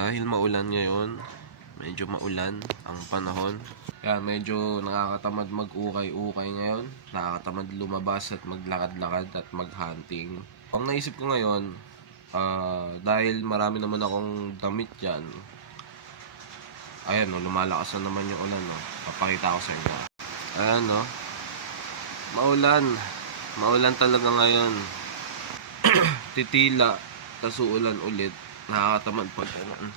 Dahil maulan ngayon, medyo maulan ang panahon. Kaya medyo nakakatamad mag-ukay-ukay ngayon. Nakakatamad lumabas at maglakad-lakad at mag-hunting. Ang naisip ko ngayon, dahil marami naman akong damit dyan. Ayan, no, lumalakas na naman yung ulan. No? Papakita ko sa inyo. Ayan, no? Maulan. Maulan talaga ngayon. Titila, tas uulan ulit. Nakakatamad pag ganun.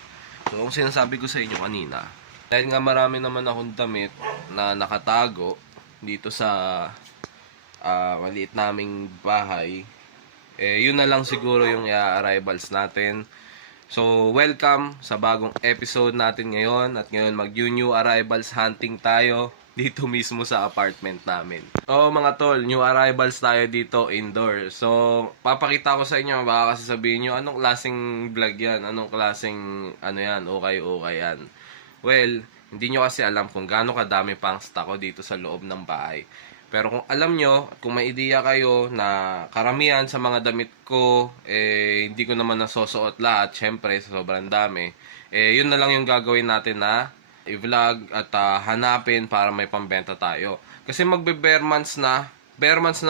So, ang sinasabi ko sa inyo kanina, dahil nga marami naman akong damit na nakatago dito sa maliit naming bahay, yun na lang siguro yung arrivals natin. So, welcome sa bagong episode natin ngayon. At ngayon, mag-new arrivals hunting tayo dito mismo sa apartment namin. So, mga tol, new arrivals tayo dito indoor. So, papakita ko sa inyo, baka kasi sabihin nyo, anong klaseng vlog yan? Anong klaseng, yan, okay yan. Well, hindi nyo kasi alam kung gaano kadami pang stock ko dito sa loob ng bahay. Pero kung alam nyo, kung may ideya kayo na karamihan sa mga damit ko, hindi ko naman nasusuot lahat, syempre, sa sobrang dami, yun na lang yung gagawin natin na i-vlog at hanapin para may pambenta tayo. Kasi magbe-bare months na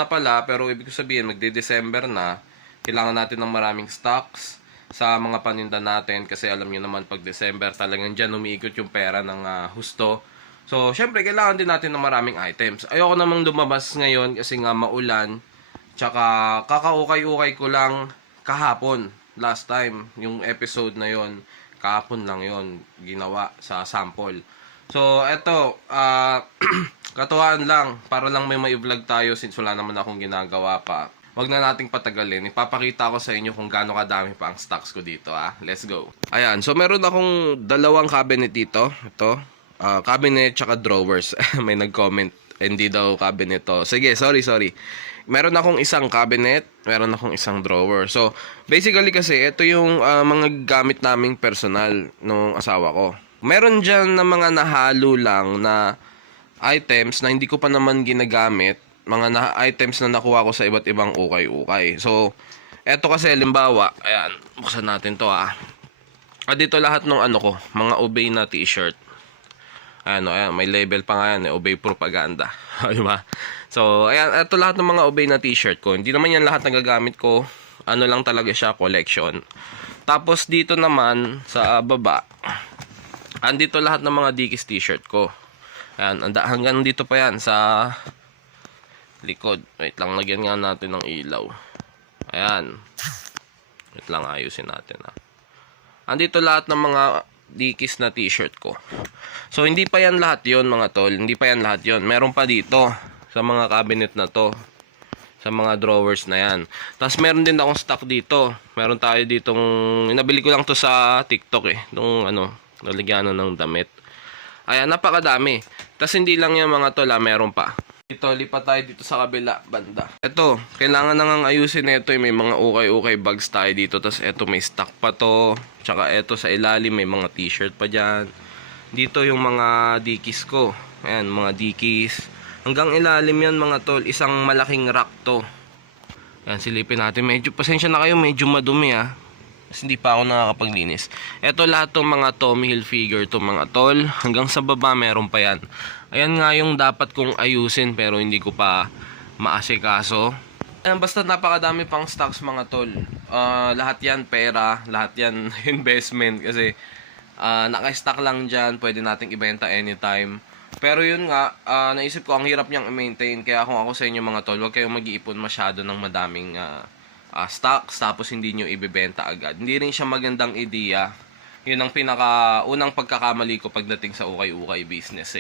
pala, pero ibig sabihin, magde-December na, kailangan natin ng maraming stocks sa mga paninda natin kasi alam nyo naman pag December talagang dyan umiikot yung pera ng husto. So, syempre, kailangan din natin ng maraming items. Ayoko namang lumabas ngayon kasi nga maulan. Tsaka, kakaukay-ukay ko lang kahapon. Last time, yung episode na yon kahapon lang yon ginawa sa sample. So, eto, katuwaan lang. Para lang may ma-vlog tayo since wala naman akong ginagawa pa. Wag na nating patagalin. Ipapakita ko sa inyo kung gaano kadami pa ang stocks ko dito. Let's go. Ayan, so meron akong dalawang cabinet dito. Ito. Cabinet tsaka drawers. May nag-comment, hindi daw cabinet to. Sige, sorry. Meron akong isang cabinet, meron akong isang drawer. So, basically kasi, ito yung mga gamit naming personal nung asawa ko. Meron dyan na mga nahalo lang na items na hindi ko pa naman ginagamit. Mga items na nakuha ko sa iba't ibang ukay-ukay. So, eto kasi, limbawa, ayan, buksan natin to dito lahat ng ko, mga Obey na t-shirt. Ayan, may label pa nga yan, Obey Propaganda. Diba? So, ayan, ito lahat ng mga Obey na t-shirt ko. Hindi naman yan lahat nagagamit ko. Ano lang talaga siya, collection. Tapos, dito naman, sa baba, andito lahat ng mga Dickies t-shirt ko. Ayan, hanggang dito pa yan, sa likod. Wait lang, lagyan nga natin ng ilaw. Ayan. Wait lang, ayusin natin, andito lahat ng mga Dickies na t-shirt ko. So, hindi pa yan lahat yon mga tol. Hindi pa yan lahat yon. Meron pa dito sa mga cabinet na to. Sa mga drawers na yan. Tapos, meron din akong stock dito. Meron tayo ditong, nabili ko lang to sa TikTok nung naligyanan ng damit. Ayan, napakadami. Tapos, hindi lang yan mga tol, meron pa. Dito, lipat tayo dito sa kabila, banda. Ito, kailangan na ngang ayusin na ito. May mga ukay-ukay bags tayo dito. Tapos, ito, may stock pa to. Tsaka, ito, sa ilalim, may mga t-shirt pa dyan. Dito, yung mga Dickies ko. Ayan, mga Dickies. Hanggang ilalim yan, mga tol. Isang malaking rack to. Ayan, silipin natin. Medyo, pasensya na kayo, medyo madumi, Kasi hindi pa ako nakakapaglinis. Ito, lahat to mga Tommy Hilfiger to, mga tol. Hanggang sa baba, meron pa yan. Ayan nga yung dapat kong ayusin pero hindi ko pa maasikaso. Ayan, basta napakadami pang stocks mga tol. Lahat yan pera, lahat yan investment kasi naka-stock lang dyan, pwede nating ibenta anytime. Pero yun nga, naisip ko ang hirap niyang i-maintain. Kaya kung ako sa inyo mga tol, huwag kayong mag-iipon masyado ng madaming stocks tapos hindi nyo ibibenta agad. Hindi rin siya magandang ideya. Yun ang unang pagkakamali ko pagdating sa ukay-ukay business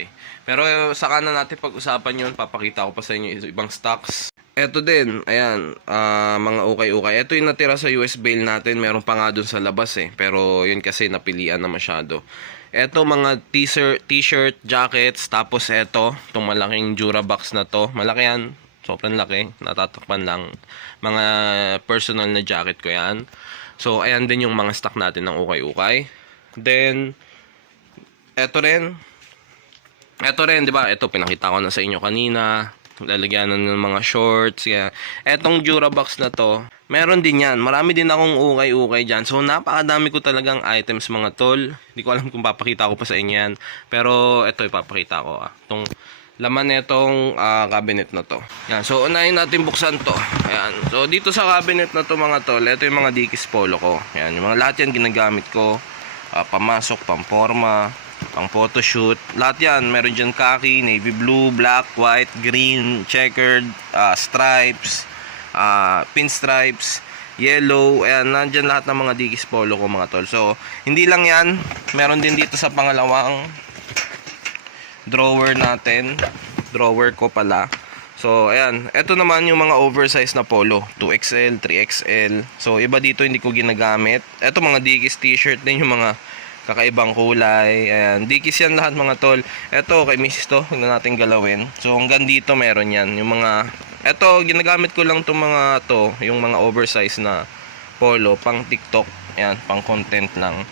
Pero saka na natin pag-usapan yun, papakita ko pa sa inyo ibang stocks. Eto din, ayan, mga ukay-ukay. Ito yung natira sa US bail natin, meron pa nga dun sa labas Pero yun kasi napilian na masyado. Eto mga t-shirt, jackets, tapos eto, itong malaking Durabox na to. Malaki yan, sobrang laki, natatakpan lang. Mga personal na jacket ko yan. So, ayan din yung mga stock natin ng ukay-ukay. Then, eto rin, di ba? Ito, pinakita ko na sa inyo kanina. lalagyanan ng mga shorts. Kaya, etong Durabox na to, meron din yan. Marami din akong ukay-ukay dyan. So, napakadami ko talagang items mga tol. Hindi ko alam kung papakita ko pa sa inyo yan. Pero, ito ipapakita ko. Itong laman nitong cabinet na to. Yan. So, unahin natin buksan to. Ayan. So, dito sa cabinet na to mga tol, ito yung mga Dickies Polo ko. Ayan. Yung mga lahat yan ginagamit ko. Pamasok, pamporma, pang photoshoot. Lahat yan. Meron dyan khaki, navy blue, black, white, green, checkered, stripes, pinstripes, yellow. Ayan. Nandyan lahat ng mga Dickies Polo ko mga tol. So, hindi lang yan. Meron din dito sa pangalawang drawer natin. Drawer ko pala. So, ayan. Ito naman yung mga oversized na polo. 2XL, 3XL. So, iba dito hindi ko ginagamit. Ito mga Dickies t-shirt din yung mga kakaibang kulay. Ayan. Dickies yan lahat mga tol. Ito kay Mrs. to. Huwag na natin galawin. So, hanggang dito meron yan. Yung mga... Ito, ginagamit ko lang itong mga to. Yung mga oversized na polo. Pang TikTok. Ayan. Pang content lang.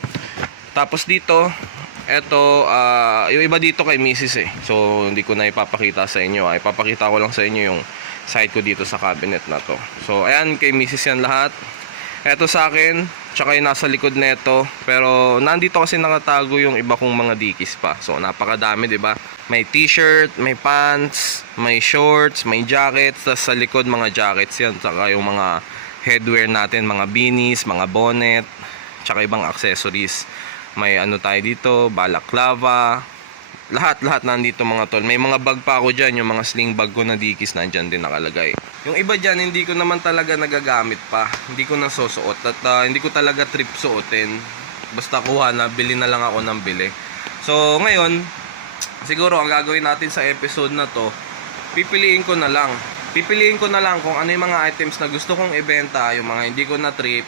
Tapos dito... Ito, yung iba dito kay Mrs. So, hindi ko na ipapakita sa inyo. Ipapakita ko lang sa inyo yung side ko dito sa cabinet na to. So, ayan, kay Mrs. yan lahat. Ito sa akin, tsaka yung nasa likod nito. Pero, nandito kasi nakatago yung iba kong mga Dickies pa. So, napakadami, diba? May t-shirt, may pants, may shorts, may jackets. Tapos sa likod, mga jackets yan. Tsaka yung mga headwear natin, mga beanies, mga bonnet, tsaka ibang accessories. May ano tayo dito, balaclava. Lahat nandito mga tol. May mga bag pa ako dyan. Yung mga sling bag ko na Dickies nandyan din nakalagay. Yung iba dyan, hindi ko naman talaga nagagamit pa. Hindi ko na susuot. At hindi ko talaga trip suotin. Basta kuha na, bili na lang ako ng bili. So ngayon, siguro ang gagawin natin sa episode na to, pipiliin ko na lang. Pipiliin ko na lang kung ano yung mga items na gusto kong ibenta. Yung mga hindi ko na trip.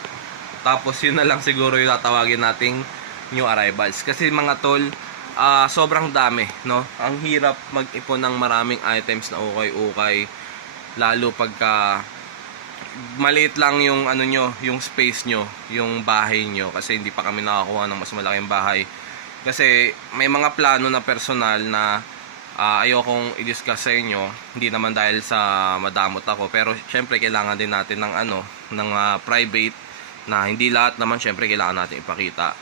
Tapos yun na lang siguro yung tatawagin nating new arrivals. Kasi mga tol, sobrang dami, no? Ang hirap mag-ipon ng maraming items na ukay-ukay, lalo pagka maliit lang yung ano nyo, yung space nyo, yung bahay nyo, kasi hindi pa kami nakakuha ng mas malaking bahay. Kasi may mga plano na personal na ayokong i-discuss sa inyo, hindi naman dahil sa madamot ako, pero syempre kailangan din natin ng ano, ng private, na hindi lahat naman syempre kailangan natin ipakita.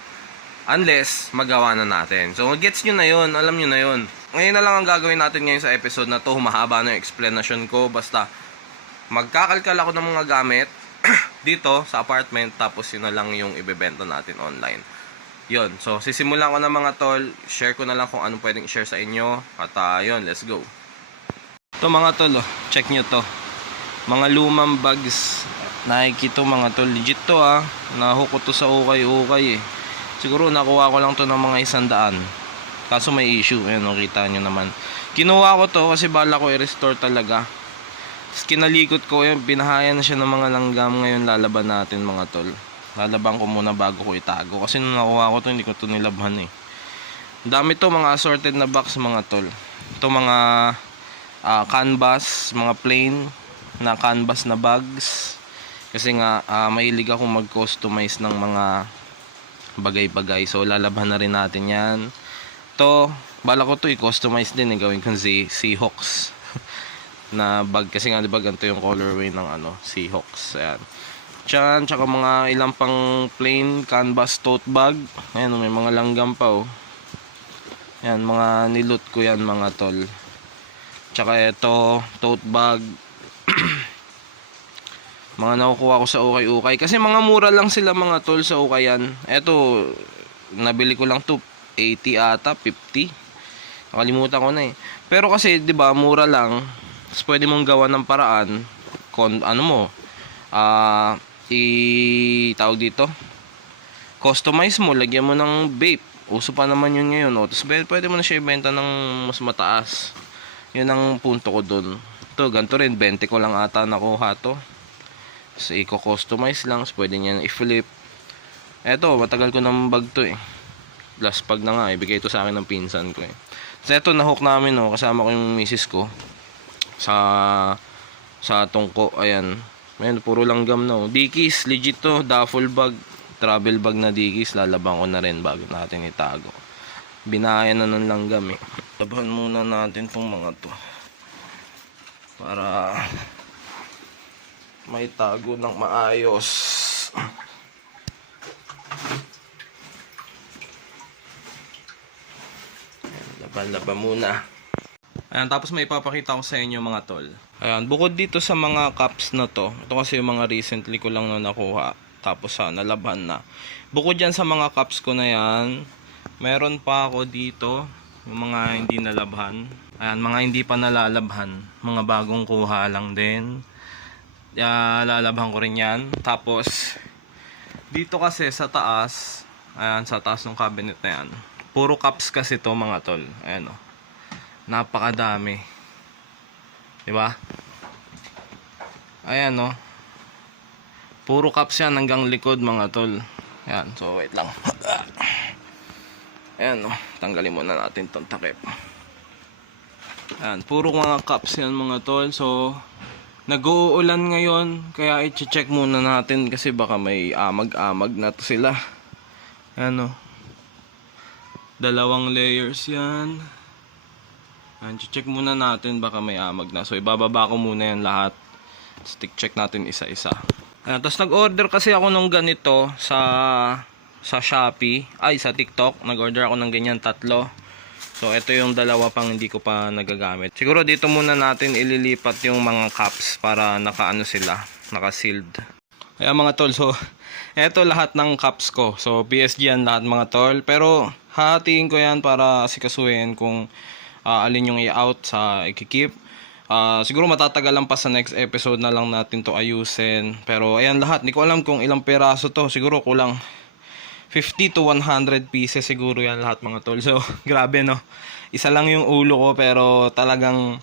Unless, magawa na natin. So, gets nyo na yun. Alam nyo na yun. Ngayon na lang ang gagawin natin ngayon sa episode na to. Mahaba na yung explanation ko. Basta, magkakalkal ako ng mga gamit dito sa apartment. Tapos, yun na lang yung ibebenta natin online. Yun. So, sisimulan ko na mga tol. Share ko na lang kung anong pwedeng share sa inyo. At, yun. Let's go. Ito mga tol, oh. Check nyo to. Mga lumang bags. Nike to mga tol. Legit to, Nahook ko to sa ukay-ukay, Siguro nakuha ko lang to ng mga 100. Kaso may issue. Ayan, nakita nyo naman. Kinuha ko to kasi bala ko i-restore talaga. Tapos kinalikot ko yun. Pinahayan na siya ng mga langgam. Ngayon lalaban natin mga tol. Lalaban ko muna bago ko itago. Kasi nung nakuha ko to, hindi ko to nilabhan Dami to, mga assorted na box mga tol. Ito mga canvas. Mga plain na canvas na bags. Kasi nga mahilig ako mag-customize ng mga bagay-bagay. So, lalaban na rin natin yan. To, bala ko to i-customize din. Gawin kong Seahawks na bag. Kasi nga, diba, ganito yung colorway ng Seahawks. Ayan. Tsaka mga ilang pang plain canvas tote bag. Ayan, may mga langgam pa, Ayan, mga nilot ko yan, mga tol. Tsaka ito, tote bag. Mga nakukuha ko sa ukay-ukay. Kasi mga mura lang sila mga tol sa ukayan. Eto, nabili ko lang to 80 ata, 50. Nakalimutan ko na Pero kasi, 'di ba, mura lang. Tapos pwede mong gawa ng paraan tawag dito. Customize mo, lagyan mo ng vape. Uso pa naman yun ngayon, Tapos pwede mo na siya ibenta ng mas mataas. Yun ang punto ko dun. Ito, ganito rin, 20 ko lang ata nakuha to. So, i-customize lang. So, pwede nyan i-flip. Eto, matagal ko ng bag to Last pag na nga, ibigay ito sa akin ng pinsan ko So, eto, nahook namin kasama ko yung misis ko sa tungko. Ayan. Ayan, puro langgam na Dickies, legit to. Duffel bag, travel bag na Dickies. Lalabang ko na rin bago natin itago. Binayan na ng langgam Labahan muna natin tong mga to. para may tago ng maayos. Laban-laban muna. Ayan, tapos may ipapakita ko sa inyo mga tol. Ayan, bukod dito sa mga cups na to, ito kasi yung mga recently ko lang na nakuha, tapos nalabhan na. Bukod dyan sa mga cups ko na yan, meron pa ako dito, yung mga hindi nalabhan. Ayan, mga hindi pa nalalabhan, mga bagong kuha lang din. Lalabhan ko rin yan. Tapos, dito kasi sa taas, ayan, sa taas ng cabinet na yan, puro cups kasi to mga tol. Ayan o. Napakadami. Diba? Ayan o. Puro cups yan hanggang likod mga tol. Ayan. So wait lang. Ayan o. Tanggalin muna natin tong takip. Ayan. Puro mga cups yan mga tol. So nag-uulan ngayon. Kaya i-check muna natin. Kasi baka may amag-amag na to sila. Ayan o. 2 layers yan. Ayan, check muna natin baka may amag na. So ibababa ko muna yan lahat. Stick check natin isa-isa. Ayan, tapos nag-order kasi ako nung ganito sa Shopee. Ay, sa TikTok. Nag-order ako ng ganyan 3. So ito yung 2 pang hindi ko pa nagagamit. Siguro dito muna natin ililipat yung mga cups para naka-ano sila, naka-sealed. Ayan mga tol, so ito lahat ng cups ko. So PSG yan lahat mga tol. Pero hahatiin ko yan para sikasuhin kung alin yung i-out sa i-keep. Siguro matatagalan pa sa next episode na lang natin to ayusin. Pero ayan lahat, hindi ko alam kung ilang peraso to. Siguro kulang 50 to 100 pieces siguro yan lahat mga tol. So grabe no. Isa lang yung ulo ko pero talagang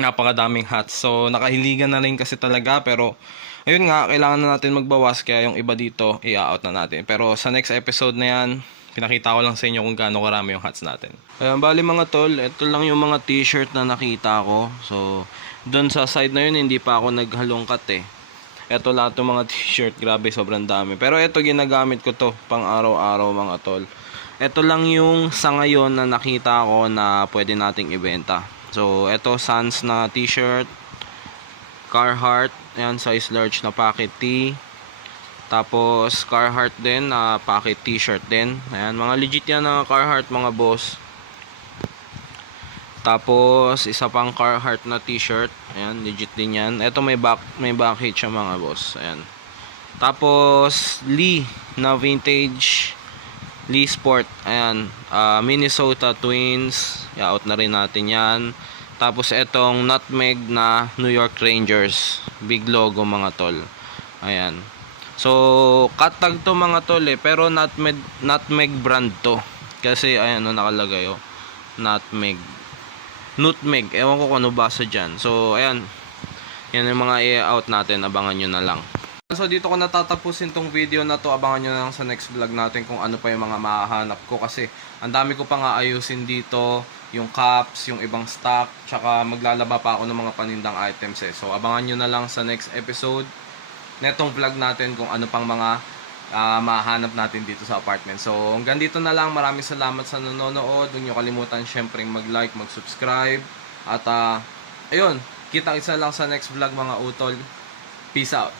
napakadaming hats. So nakahiligan na rin kasi talaga. Pero ayun nga, kailangan na natin magbawas. Kaya yung iba dito i-out na natin. Pero sa next episode na yan, pinakita ko lang sa inyo kung gaano karami yung hats natin. Ayan, bali mga tol, ito lang yung mga t-shirt na nakita ko. So, doon sa side na yun, hindi pa ako naghalongkat eh. Ito lahat yung mga t-shirt, grabe, sobrang dami. Pero ito, ginagamit ko to, pang araw-araw mga tol. Ito lang yung sa ngayon na nakita ko na pwede nating ibenta. So, ito, Sans na t-shirt, Carhartt, ayan, size large na pocket tee. Tapos Carhartt din na pocket t-shirt din. Ayan, mga legit yan na Carhartt mga boss. Tapos isa pang Carhartt na t-shirt. Ayan, legit din yan. Ito may back hitch yung mga boss. Ayan. Tapos Lee na vintage Lee Sport. Ayan, Minnesota Twins. I-out na rin natin yan. Tapos itong Nutmeg na New York Rangers. Big logo mga tol. Ayan. So, katag to mga tol eh. Pero nutmeg brand to. Kasi, ayan o, nakalagay o. Nutmeg. Ewan ko kung ano basa dyan. So, ayan. Yan yung mga i-out natin. Abangan nyo na lang. So, dito ko natatapusin tong video na to. Abangan nyo na lang sa next vlog natin kung ano pa yung mga mahahanap ko. Kasi, ang dami ko pa nga ayusin dito. Yung cups, yung ibang stock. Tsaka, maglalaba pa ako ng mga panindang items eh. So, abangan nyo na lang sa next episode netong vlog natin kung ano pang mga mahanap natin dito sa apartment. So hanggang dito na lang. Maraming salamat sa nanonood. Huwag nyo kalimutan syempre mag-like, mag-subscribe. At ayun, kita-kitsa lang sa next vlog mga utol. Peace out.